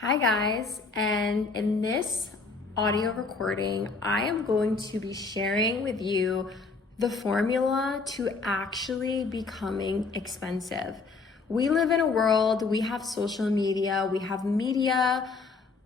Hi guys, and in this audio recording, I am going to be sharing with you the formula to actually becoming expensive. We live in a world, we have social media, we have media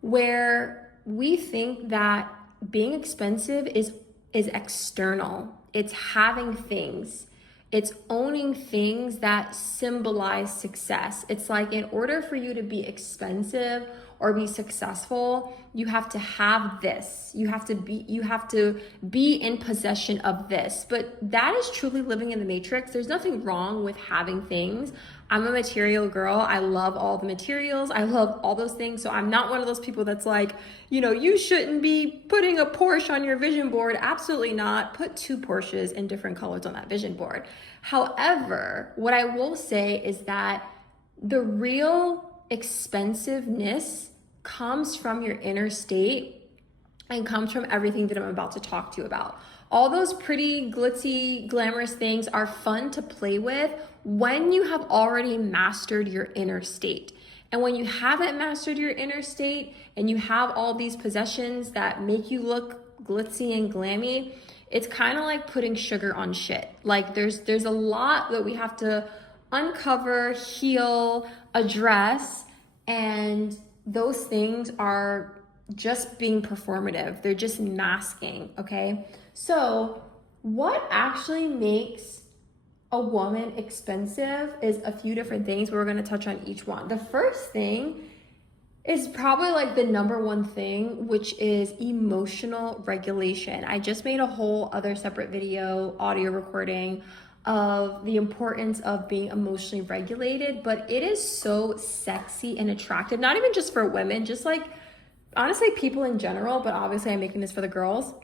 where we think that being expensive is external. It's having things. It's owning things that symbolize success. It's like in order for you to be expensive or be successful, you have to have this. You have to be in possession of this. But that is truly living in the matrix. There's nothing wrong with having things. I'm a material girl. I love all the materials. I love all those things. So I'm not one of those people that's like, you shouldn't be putting a Porsche on your vision board. Absolutely not. Put two Porsches in different colors on that vision board. However, what I will say is that the real expensiveness comes from your inner state and comes from everything that I'm about to talk to you about. All those pretty, glitzy, glamorous things are fun to play with when you have already mastered your inner state. And when you haven't mastered your inner state and you have all these possessions that make you look glitzy and glammy, it's kind of like putting sugar on shit. Like there's a lot that we have to uncover, heal, address, and those things are just being performative. They're just masking, okay? So, what actually makes a woman expensive is a few different things. We're going to touch on each one. The first thing is probably like the number one thing, which is emotional regulation. I just made a whole other separate video, audio recording of the importance of being emotionally regulated, but it is so sexy and attractive, not even just for women, just like honestly people in general, but obviously I'm making this for the girls.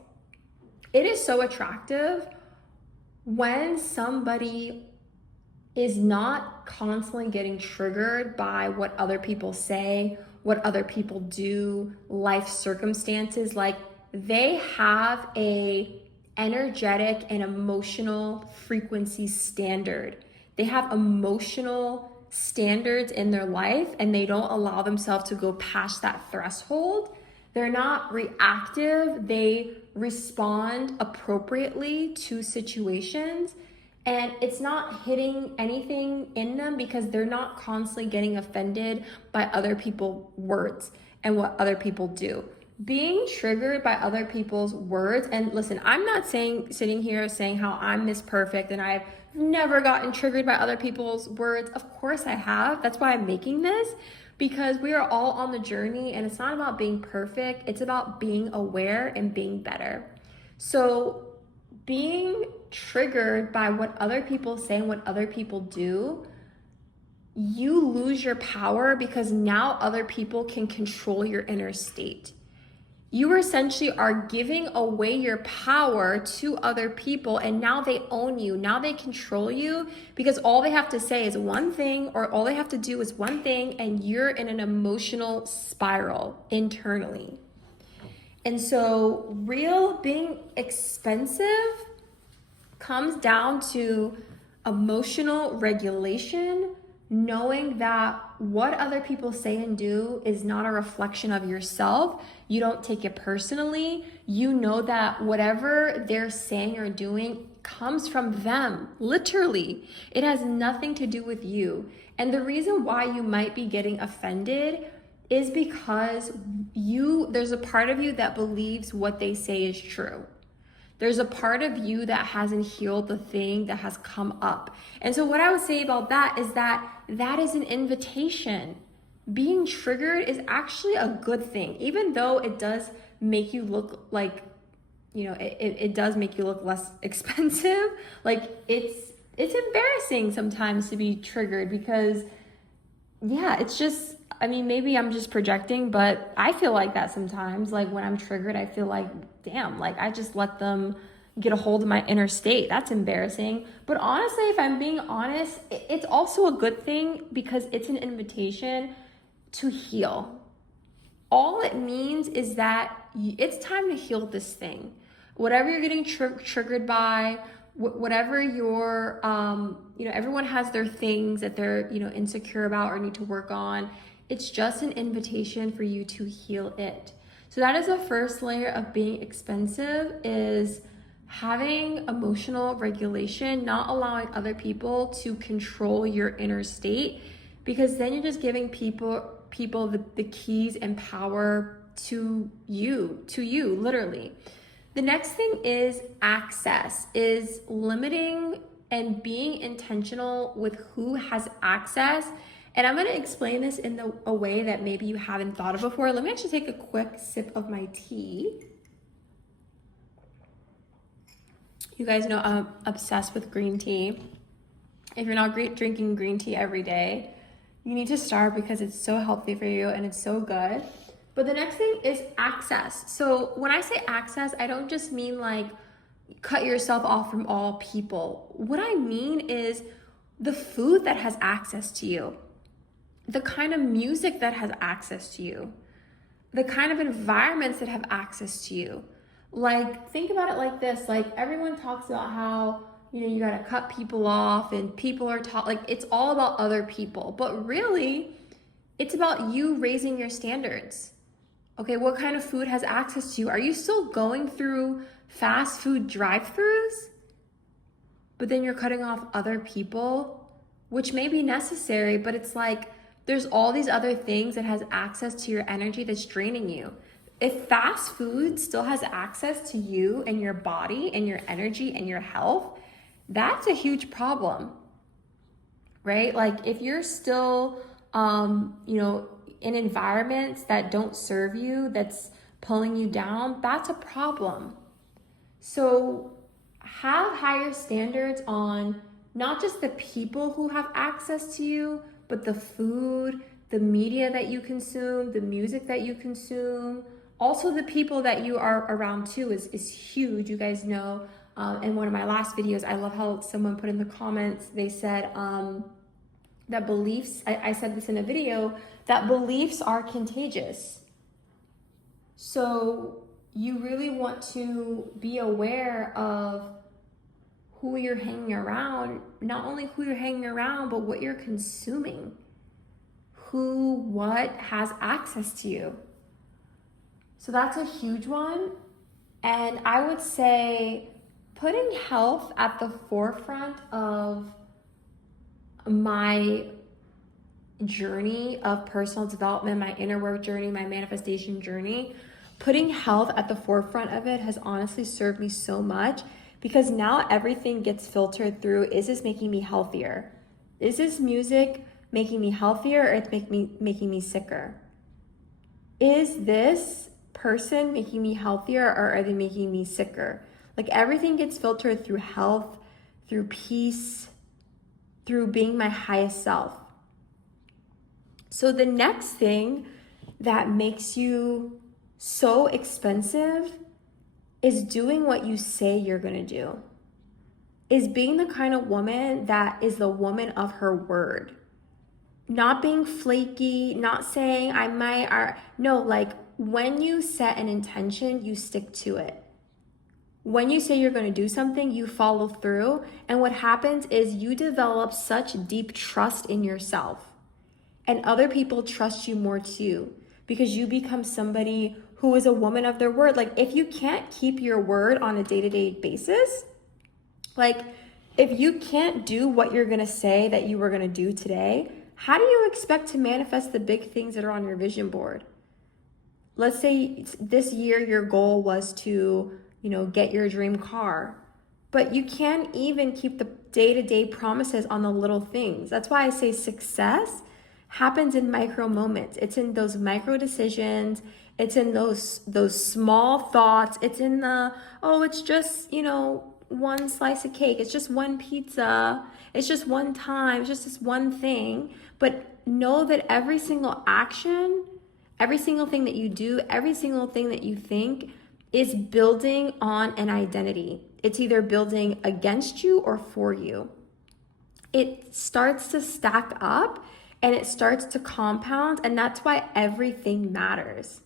It is so attractive when somebody is not constantly getting triggered by what other people say, what other people do, life circumstances. Like they have a energetic and emotional frequency standard. They have emotional standards in their life and they don't allow themselves to go past that threshold. They're not reactive. They respond appropriately to situations. And it's not hitting anything in them because they're not constantly getting offended by other people's words and what other people do. Being triggered by other people's words, and listen, I'm not sitting here saying how I'm this perfect and I've never gotten triggered by other people's words. Of course I have. That's why I'm making this, because we are all on the journey and it's not about being perfect. It's about being aware and being better. So being triggered by what other people say and what other people do, you lose your power because now other people can control your inner state. You essentially are giving away your power to other people and now they own you. Now they control you because all they have to say is one thing or all they have to do is one thing and you're in an emotional spiral internally. And so real being expensive comes down to emotional regulation, knowing that what other people say and do is not a reflection of yourself. You don't take it personally. You know that whatever they're saying or doing comes from them, literally. It has nothing to do with you. And the reason why you might be getting offended is because there's a part of you that believes what they say is true. There's a part of you that hasn't healed the thing that has come up. And so what I would say about that is that is an invitation. Being triggered is actually a good thing, even though it does make you look like, it does make you look less expensive. Like it's embarrassing sometimes to be triggered because it's just, maybe I'm just projecting, but I feel like that sometimes. Like when I'm triggered, I feel like, damn, like I just let them get a hold of my inner state. That's embarrassing. But honestly, if I'm being honest, it's also a good thing because it's an invitation to heal. All it means is that it's time to heal this thing. Whatever you're getting triggered by, whatever your, everyone has their things that they're, insecure about or need to work on. It's just an invitation for you to heal it. So that is the first layer of being expensive, is having emotional regulation, not allowing other people to control your inner state, because then you're just giving people the keys and power to you, literally. The next thing is access, is limiting and being intentional with who has access. And I'm going to explain this in a way that maybe you haven't thought of before. Let me actually take a quick sip of my tea. You guys know I'm obsessed with green tea. If you're not drinking green tea every day, you need to start, because it's so healthy for you and it's so good. But the next thing is access. So when I say access, I don't just mean like cut yourself off from all people. What I mean is the food that has access to you, the kind of music that has access to you, the kind of environments that have access to you. Like, think about it like this. Like, everyone talks about how, you gotta cut people off, and people are taught, like, it's all about other people. But really, it's about you raising your standards. Okay, what kind of food has access to you? Are you still going through fast food drive-thrus? But then you're cutting off other people, which may be necessary, but it's like there's all these other things that has access to your energy that's draining you. If fast food still has access to you and your body and your energy and your health, that's a huge problem, right? Like, if you're still, in environments that don't serve you, that's pulling you down, that's a problem. So have higher standards on not just the people who have access to you, but the food, the media that you consume, the music that you consume. Also, the people that you are around too is huge. You guys know, in one of my last videos, I love how someone put in the comments, they said that beliefs, I said this in a video, that beliefs are contagious. So you really want to be aware of who you're hanging around, not only who you're hanging around, but what you're consuming. What has access to you. So that's a huge one. And I would say putting health at the forefront of my journey of personal development, my inner work journey, my manifestation journey, putting health at the forefront of it has honestly served me so much, because now everything gets filtered through, is this making me healthier? Is this music making me healthier, or it's making me sicker? Is this person making me healthier, or are they making me sicker? Like, everything gets filtered through health, through peace, through being my highest self. So the next thing that makes you so expensive is doing what you say you're gonna do. Is being the kind of woman that is the woman of her word. Not being flaky, not saying I might, or no, like, when you set an intention, you stick to it. When you say you're gonna do something, you follow through. And what happens is you develop such deep trust in yourself. And other people trust you more too, because you become somebody who is a woman of their word. Like, if you can't keep your word on a day-to-day basis, like, if you can't do what you're gonna say that you were gonna do today, how do you expect to manifest the big things that are on your vision board? Let's say this year your goal was to, get your dream car, but you can't even keep the day-to-day promises on the little things. That's why I say success happens in micro moments. It's in those micro decisions. It's in those small thoughts. It's in it's just, one slice of cake. It's just one pizza. It's just one time. It's just this one thing. But know that every single action, every single thing that you do, every single thing that you think is building on an identity. It's either building against you or for you. It starts to stack up and it starts to compound, and that's why everything matters.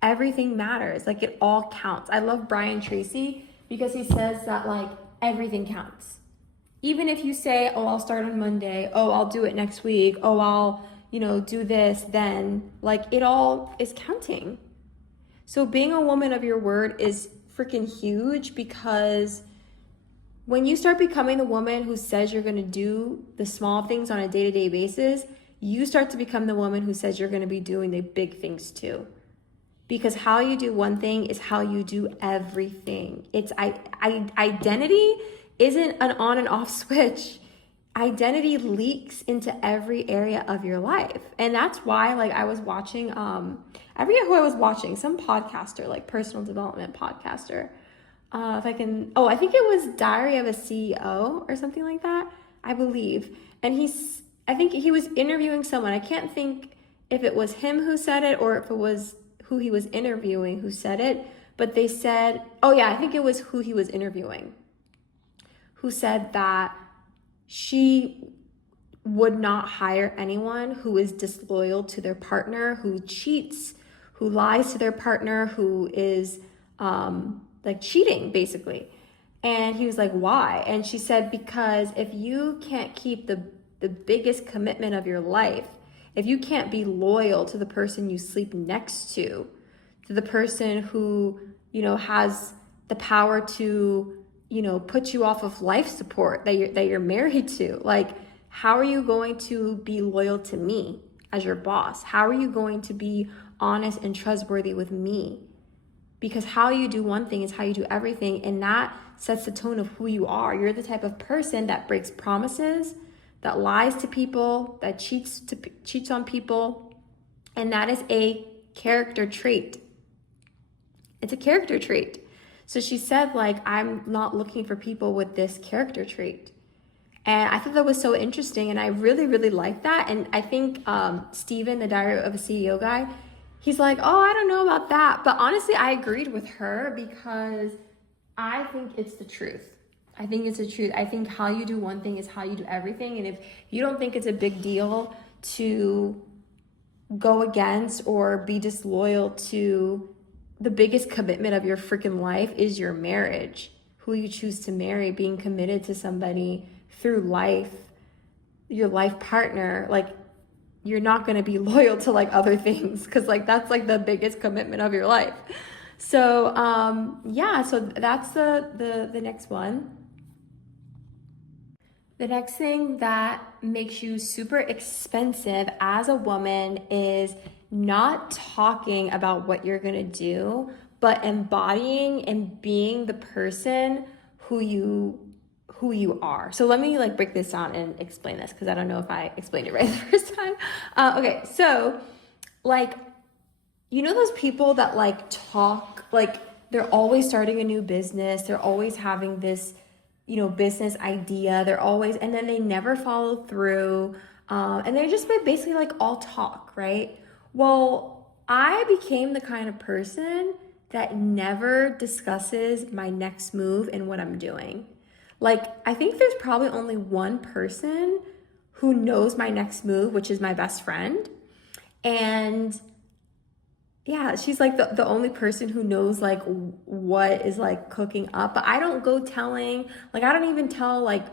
Everything matters. Like, it all counts. I love Brian Tracy because he says that, like, everything counts. Even if you say, oh, I'll start on Monday, oh, I'll do it next week, oh, I'll, do this, then like it all is counting. So being a woman of your word is freaking huge, because when you start becoming the woman who says you're going to do the small things on a day-to-day basis, you start to become the woman who says you're going to be doing the big things too. Because how you do one thing is how you do everything. It's identity isn't an on and off switch. Identity leaks into every area of your life. And that's why, like, I was watching, I forget who I was watching, some podcaster, like personal development podcaster. I think it was Diary of a CEO or something like that, I believe. And I think he was interviewing someone. I can't think if it was him who said it or if it was who he was interviewing who said it. But they said, I think it was who he was interviewing, who said that she would not hire anyone who is disloyal to their partner, who cheats, who lies to their partner, who is like cheating basically. And he was like, why? And she said, because if you can't keep the biggest commitment of your life, if you can't be loyal to the person you sleep next to the person who, has the power to, put you off of life support that you're married to, like, how are you going to be loyal to me as your boss? How are you going to be honest and trustworthy with me? Because how you do one thing is how you do everything, and that sets the tone of who you are. You're the type of person that breaks promises, that lies to people, that cheats on people, and that is a character trait. It's a character trait. So she said, like, I'm not looking for people with this character trait. And I thought that was so interesting, and I really, really like that. And I think Steven, the Diary of a CEO guy, he's like, I don't know about that. But honestly, I agreed with her because I think it's the truth. I think it's the truth. I think how you do one thing is how you do everything. And if you don't think it's a big deal to go against or be disloyal to the biggest commitment of your freaking life is your marriage, who you choose to marry, being committed to somebody through life, your life partner, like, you're not going to be loyal to like other things, because like that's like the biggest commitment of your life. So so that's the next one. The next thing that makes you super expensive as a woman is not talking about what you're gonna do, but embodying and being the person who you are. So let me like break this down and explain this, because I don't know if I explained it right the first time. Okay, so like, those people that like talk, like they're always starting a new business, they're always having this, business idea, and then they never follow through, and they're just basically like all talk, right? Well, I became the kind of person that never discusses my next move and what I'm doing. Like, I think there's probably only one person who knows my next move, which is my best friend. And yeah, she's like the only person who knows like what is like cooking up. But I don't go telling, like, I don't even tell like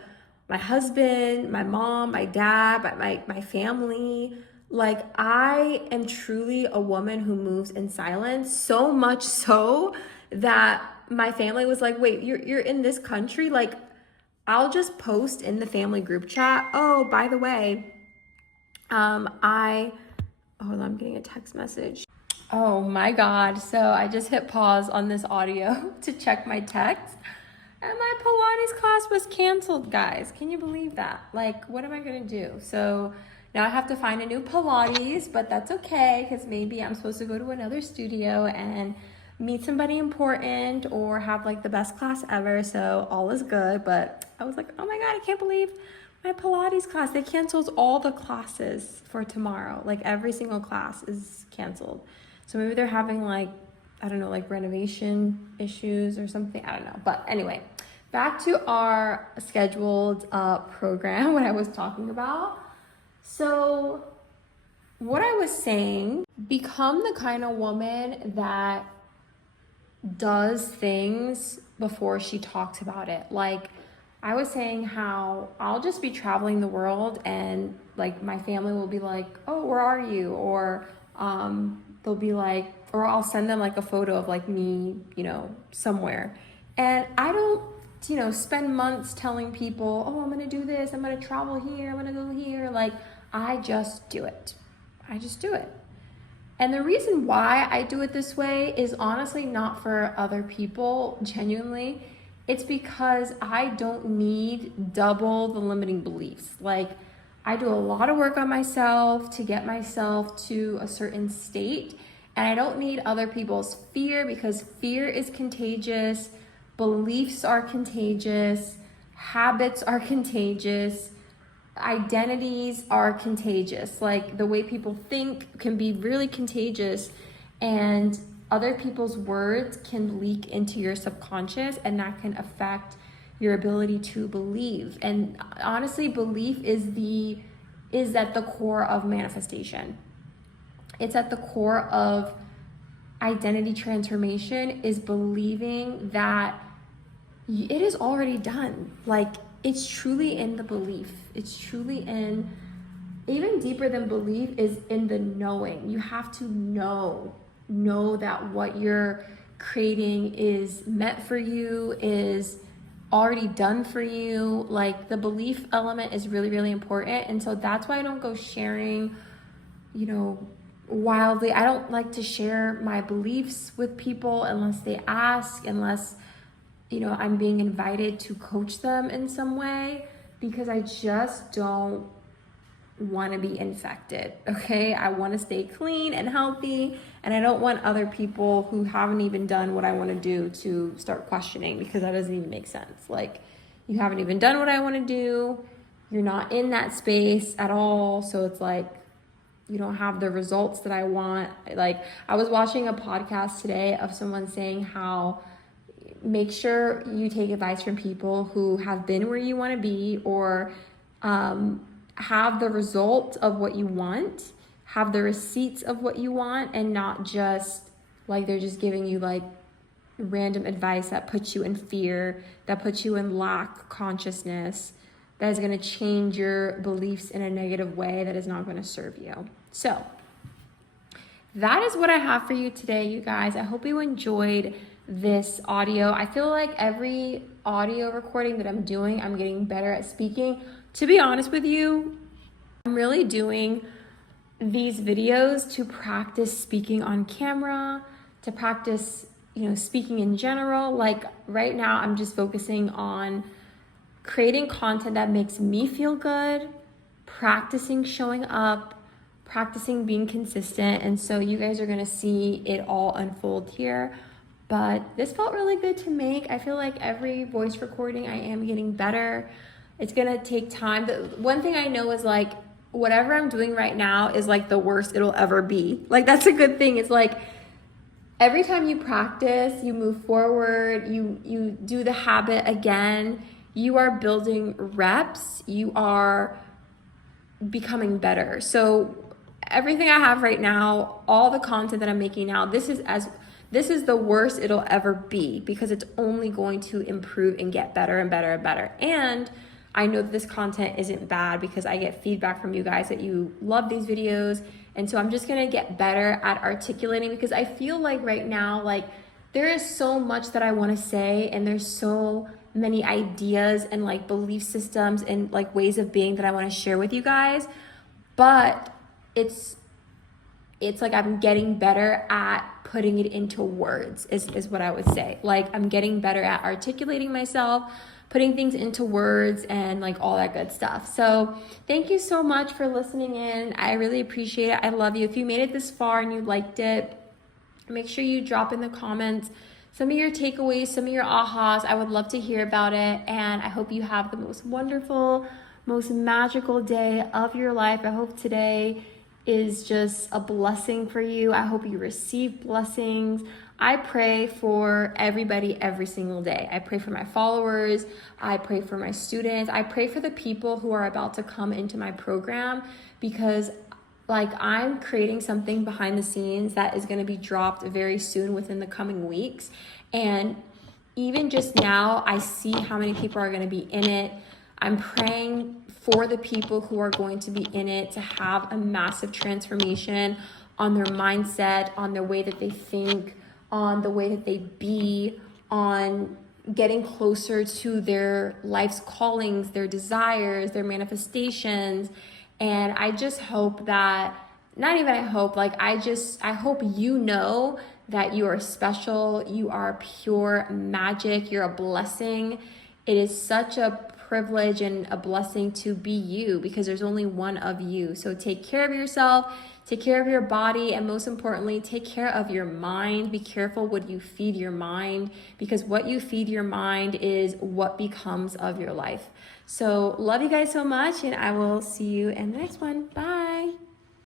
my husband, my mom, my dad, my family. Like, I am truly a woman who moves in silence, so much so that my family was like, wait, you're in this country? Like, I'll just post in the family group chat, oh, by the way, hold on, I'm getting a text message. Oh my God. So I just hit pause on this audio to check my text, and my Pilates class was canceled, guys. Can you believe that? Like, what am I gonna do? So now I have to find a new Pilates, but that's okay, because maybe I'm supposed to go to another studio and meet somebody important or have like the best class ever. So all is good. But I was like, oh my God, I can't believe my Pilates class. They canceled all the classes for tomorrow. Like, every single class is canceled. So maybe they're having like, I don't know, like renovation issues or something. I don't know. But anyway, back to our scheduled program, what I was talking about. So what I was saying, become the kind of woman that does things before she talks about it. Like, I was saying how I'll just be traveling the world and like my family will be like, oh, where are you? Or they'll be like, or I'll send them like a photo of like me, somewhere. And I don't, spend months telling people, oh, I'm going to do this. I'm going to travel here. I'm going to go here. Like, I just do it. I just do it. And the reason why I do it this way is honestly not for other people, genuinely. It's because I don't need double the limiting beliefs. Like, I do a lot of work on myself to get myself to a certain state, and I don't need other people's fear because fear is contagious, beliefs are contagious, habits are contagious, identities are contagious. Like the way people think can be really contagious, and other people's words can leak into your subconscious, and that can affect your ability to believe. And honestly, belief is at the core of manifestation. It's at the core of identity transformation, is believing that it is already done. Like, it's truly in the belief. It's truly in, even deeper than belief is in the knowing. You have to know that what you're creating is meant for you, is already done for you. Like, the belief element is really, really important. And so that's why I don't go sharing, wildly. I don't like to share my beliefs with people unless they ask, unless I'm being invited to coach them in some way, because I just don't want to be infected. Okay, I want to stay clean and healthy, and I don't want other people who haven't even done what I want to do to start questioning, because that doesn't even make sense. Like, you haven't even done what I want to do, you're not in that space at all, so it's like you don't have the results that I want. Like, I was watching a podcast today of someone saying how make sure you take advice from people who have been where you want to be, or have the result of what you want, have the receipts of what you want, and not just like they're just giving you like random advice that puts you in fear, that puts you in lack consciousness, that is going to change your beliefs in a negative way, that is not going to serve you. So that is what I have for you today, you guys. I hope you enjoyed this audio. I feel like every audio recording that I'm doing, I'm getting better at speaking. To be honest with you, I'm really doing these videos to practice speaking on camera, to practice, speaking in general. Like right now, I'm just focusing on creating content that makes me feel good, practicing showing up, practicing being consistent. And so you guys are gonna see it all unfold here. But this felt really good to make. I feel like every voice recording I am getting better. It's gonna take time. The one thing I know is like, whatever I'm doing right now is like the worst it'll ever be. Like, that's a good thing. It's like every time you practice, you move forward, you do the habit again, you are building reps, you are becoming better. So everything I have right now, all the content that I'm making now, this is the worst it'll ever be, because it's only going to improve and get better and better and better. And I know that this content isn't bad because I get feedback from you guys that you love these videos. And so I'm just gonna get better at articulating, because I feel like right now, like there is so much that I wanna say, and there's so many ideas and like belief systems and like ways of being that I wanna share with you guys. But it's like I'm getting better at putting it into words is what I would say. Like, I'm getting better at articulating myself, putting things into words, and like all that good stuff. So thank you so much for listening in. I really appreciate it. I love you. If you made it this far and you liked it, make sure you drop in the comments some of your takeaways, some of your ahas. I would love to hear about it. And I hope you have the most wonderful, most magical day of your life. I hope today is just a blessing for you. I hope you receive blessings. I pray for everybody every single day. I pray for my followers. I pray for my students. I pray for the people who are about to come into my program, because like I'm creating something behind the scenes that is going to be dropped very soon within the coming weeks. And even just now, I see how many people are going to be in it. I'm praying for the people who are going to be in it to have a massive transformation on their mindset, on their way that they think, on the way that they be, on getting closer to their life's callings, their desires, their manifestations. And I just hope that, not even I hope, like I hope you know that you are special, you are pure magic, you're a blessing. It is such a privilege and a blessing to be you because there's only one of you. So take care of yourself, take care of your body, and most importantly, take care of your mind. Be careful what you feed your mind because what you feed your mind is what becomes of your life. So love you guys so much, and I will see you in the next one. Bye.